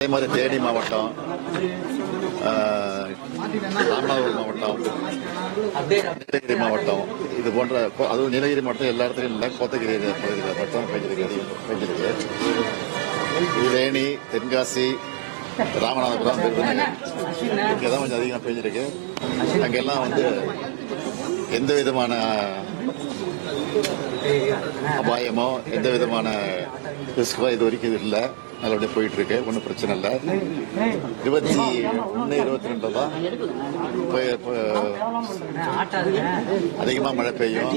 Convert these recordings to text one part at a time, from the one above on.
அதே மாதிரி தேனி மாவட்டம் ராமநாதபுரம் மாவட்டம் நீலகிரி மாவட்டம் இது போன்ற அதுவும் நீலகிரி மாவட்டம் எல்லா இடத்துலையும் இல்லை கோத்தகிரி பகுதியில் மட்டும் பெஞ்சிருக்கு பெஞ்சிருக்கு தேனி தென்காசி ராமநாதபுரம். இங்கே தான் கொஞ்சம் அதிகமாக பெஞ்சிருக்கு. அங்கெல்லாம் வந்து எந்த விதமான அபாயமோ எந்த விதமான ரிஸ்கோ இது வரைக்கும் இல்லை. நல்லபடியாக போயிட்டு இருக்கு ஒன்றும் பிரச்சனை இல்லை. இருபத்தி ஒன்று இருபத்தி ரெண்டு தான் அதிகமாக மழை பெய்யும்.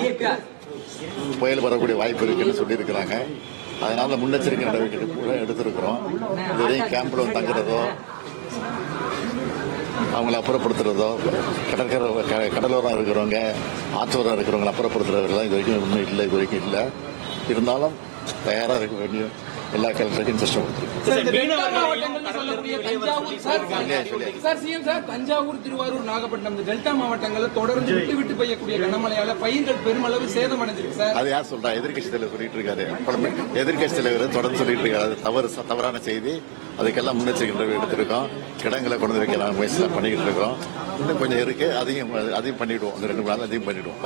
புயல் வரக்கூடிய வாய்ப்பு இருக்குன்னு சொல்லியிருக்கிறாங்க. அதனால முன்னெச்சரிக்கை நடவடிக்கை கூட எடுத்திருக்கிறோம். இதுவரையும் கேம்பில் தங்குறதோ அவங்கள அப்புறப்படுத்துறதோ கடற்கரை க- கடலோரம் இருக்கிறவங்க ஆற்றோரம் இருக்கிறவங்க அப்புறப்படுத்துறதெல்லாம் இது வரைக்கும் ஒன்றும் இல்லை இது வரைக்கும் இல்லை. இருந்தாலும் தயாராக இருக்க வேண்டிய எல்லா கலெக்டருக்கும் சிஸ்டம் கொடுத்துருக்கு சார், இந்த டெல்டா மாவட்டங்கள்னு சொல்லக்கூடிய தஞ்சாவூர் திருவாரூர் நாகப்பட்டினம் டெல்டா மாவட்டங்கள்ல தொடர்ந்து விட்டு விட்டு பெய்யக்கூடிய கனமழையால பயிர்கள் பெருமளவு சேதம் அடைஞ்சிருக்கு சார். அது யார் சொல்றா? எதிர்கட்சி தலைவர் சொல்லிட்டு இருக்காரு. அப்புறம் எதிர்கட்சி தலைவர் தொடர்ந்து சொல்லிட்டு இருக்காரு. அது தவறு தவறான செய்தி. அதுக்கெல்லாம் முன்னெச்சரிக்கை எடுத்திருக்கோம். கிடங்களை கொண்டு வந்து வைக்கலாம் முயற்சி பண்ணிக்கிட்டு இருக்கோம். இன்னும் கொஞ்சம் இருக்கு அதையும் அதையும் பண்ணிடுவோம். இந்த ரெண்டு நாள் அதையும் பண்ணிடுவோம்.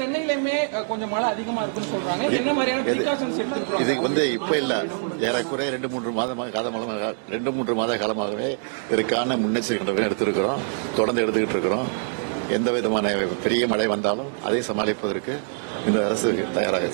சென்னையிலுமே கொஞ்சம் மழை அதிகமா இருக்குன்னு சொல்றாங்க. என்ன மாதிரியான வந்து இப்ப இல்ல. ஏறக்குறைய ரெண்டு மூன்று மாதமாக காலமாக ரெண்டு மூன்று மாத காலமாகவே இதற்கான முன்னெச்சரிக்கை எடுத்திருக்கிறோம். தொடர்ந்து எடுத்துக்கிட்டு இருக்கிறோம். எந்த விதமான பெரிய மழை வந்தாலும் அதை சமாளிப்பதற்கு இந்த அரசு தயாராக